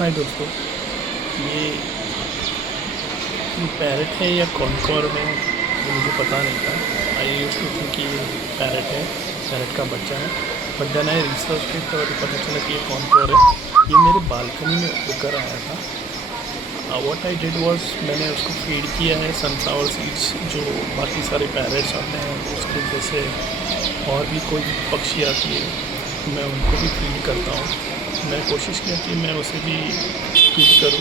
हाय दोस्तों, ये पैरट है या कॉनकॉर में ये मुझे पता नहीं था। आई यूज्ड टू थिंक कि ये पैरट है, पैरट का बच्चा है। But then I research it और पता चला कि ये कॉनकॉर है। ये मेरे बालकनी में उड़कर आया था। व्हाट आई डिड वाज, मैंने उसको फीड किया है सनफ्लावर सीड्स, जो बाकी सारे पैरट्स आते हैं उसके जैसे। और भी कोई पक्षी आती है मैं उनको भी फीड करता हूँ। मैं कोशिश किया कि मैं उसे भी फीड करूँ।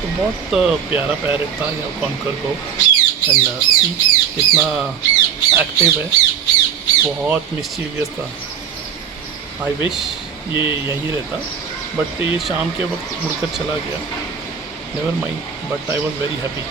तो बहुत प्यारा पैरट था या कॉन्कर को। एंड सी कितना एक्टिव है, बहुत मिस्चीवियस था। आई विश ये यहीं रहता, बट ये शाम के वक्त उड़कर चला गया। Never mind, but I was very happy.